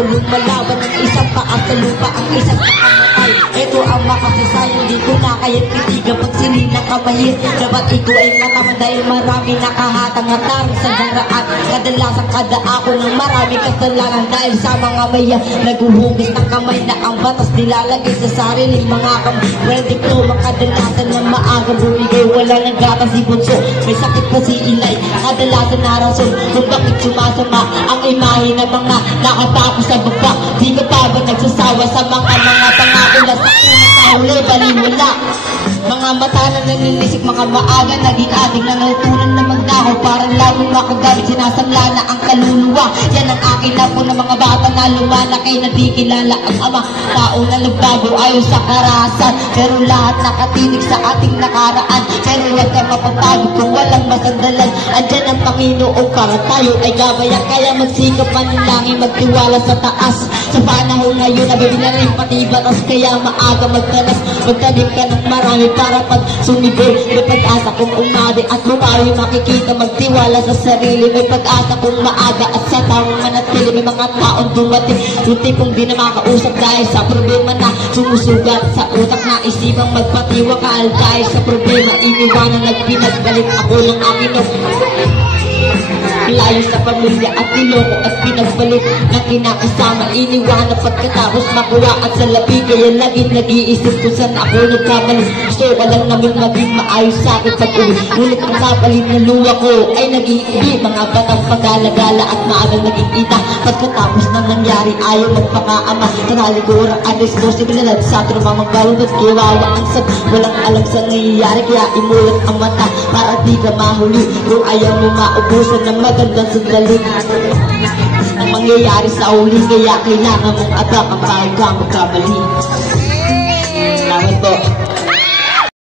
ako lumalaban ng isang paa sa lupa, ang isang pakamatay. Ito ang makasasayang, di ko na kaya't titigan pag sininang kamay. Dapat ikaw ay mataman dahil marami nakahatang-hatang sa daraan. Kadalasan kada ako ng marami kasalanan dahil sa mga maya naguhugis ng kamay na ang batas nilalagay sa sariling mga kamay. Well, di ko makadalasan na maaga bumigay, wala nang gata si Bunso, may sakit pa si Ilay. Kadalasan na rason kung bakit sumasama ang imahe ng mga nakatapos sa baba. Di ka pa ba nagsasawa sa mga pangako na sa huli, baliwala. Mga mata na nanilisik, mga maaga naging ating na natutunan na magdako. Parang lamang makagalit, sinasamla na ang kaluluwa. Yan ang akin na po ng mga bata na lumalaki na di kilala ang ama. Tao na nagbago ayon sa karahasan, pero lahat nakatinig sa ating nakaraan. Pero huwag ka mapapagod kung walang masandalan. Andyan ang Panginoon para tayo ay gabayan. Kaya magsikap manalangin, magtiwala sa taas. Sa panahon ngayon nababi na rin pati batas, kaya maaga magtanas. Magtanim ka ng marami para pag sumibol. May pag-asa kung umadi at bumawi makikita. Magtiwala sa sarili, may pag-asa kung maaga at sa tamang manatili. May mga taong dumating yung tipong di na makausap dahil sa problema na sumusugat sa utak na isipang magpatiwakal. Dahil sa problema iniwanan nagpinagbalik ako ng aking layo sa pamilya at niloko at pinagbalik ng kinakasama. Iniwanan pagkatapos makuha at sa labi, kaya laging nag-iisip kung saan ako nagkamali. Gusto ko lang namin maging maayos sa akin pag-uwi, ngunit ang kapalit na luwa ko ay nag-iibi. Mga batang pag-alagala at maagang naging ita. Pagkatapos na nangyari ayaw magpakaama, nakaliguran ang responsibilidad sa trauma magbalunod. Kiwawa ang sab, walang alam sa nangyayari, kaya imulat ang mata para di ka mahuli. Kung ayaw mo maubusan ng magandang sandali ang mangyayari sa uli, kaya kailangan mong agapan bago ka magkamali. Salamat po.